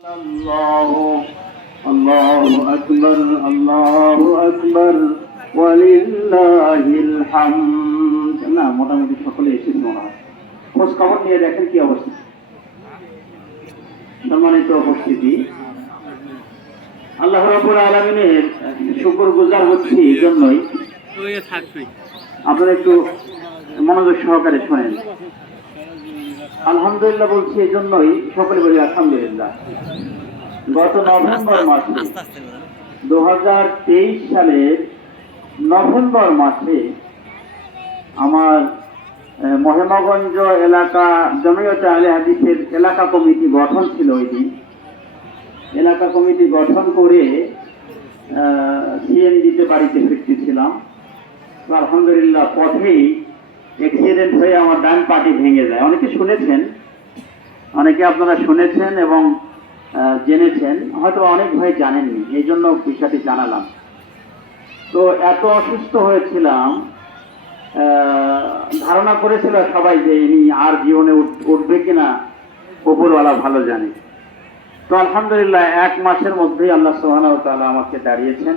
الله الله أكبر الله أكبر ولله الحمد না মোটামুটি সকলে এসেছে মনে হয় খোঁজ খবর নিয়ে দেখেন কি অবস্থা সম্মানিত উপস্থিতি আল্লাহ রাব্বুল আলামিনের শুকরগুজার হচ্ছি এজন্যই আপনারা একটু মনোযোগ সহকারে শুনেন আলহামদুলিল্লাহ বলছি এজন্যই সকলে বলি আলহামদুলিল্লাহ গত নভেম্বর মাসে 2023 সালের নভেম্বর মাসে আমার মহেন্দ্রগঞ্জ এলাকা জমিয়তে আহলে হাদিসের এলাকা কমিটি গঠন ছিল ওই দিন এলাকা কমিটি গঠন করে সিএনজিতে বাড়িতে ফিরতেছিলাম আলহামদুলিল্লাহ পথেই অ্যাক্সিডেন্ট হয়ে আমার ডান পাটি ভেঙে যায় অনেকে শুনেছেন অনেকে আপনারা শুনেছেন এবং জেনেছেন হয়তো অনেক ভাই জানেননি এই জন্য বিষয়টি জানালাম তো এত অসুস্থ হয়েছিলাম ধারণা করেছিল সবাই যে ইনি আর জীবনে উঠবে কিনা উপরওয়ালা ভালো জানে তো আলহামদুলিল্লাহ 1 মাসের মধ্যেই আল্লাহ সুবহানাহু ওয়া তাআলা আমাকে দাঁড়িয়েছেন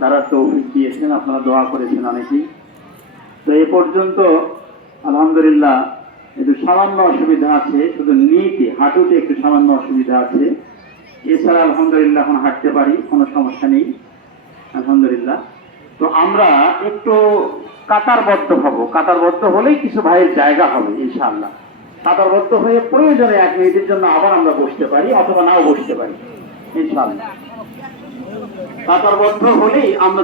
দাঁড়ার তৌফিক দিয়েছেন আপনারা দোয়া করেছেন অনেকেই তো এই পর্যন্ত আলহামদুলিল্লাহ একটু সামান্য অসুবিধা আছে শুধু নিতে হাঁটুতে একটু সামান্য অসুবিধা আছে এছাড়া আলহামদুলিল্লাহ এখন হাঁটতে পারি কোনো সমস্যা নেই আলহামদুলিল্লাহ তো আমরা একটু কাতারবদ্ধ হলেই কিছু ভাইয়ের জায়গা হবে ইনশাআল্লাহ কাতারবদ্ধ হয়ে প্রয়োজনে 1 মিনিটের জন্য আবার আমরা বসতে পারি অথবা নাও বসতে পারি ইনশাআল্লাহ কাতারবদ্ধ হলেই আমরা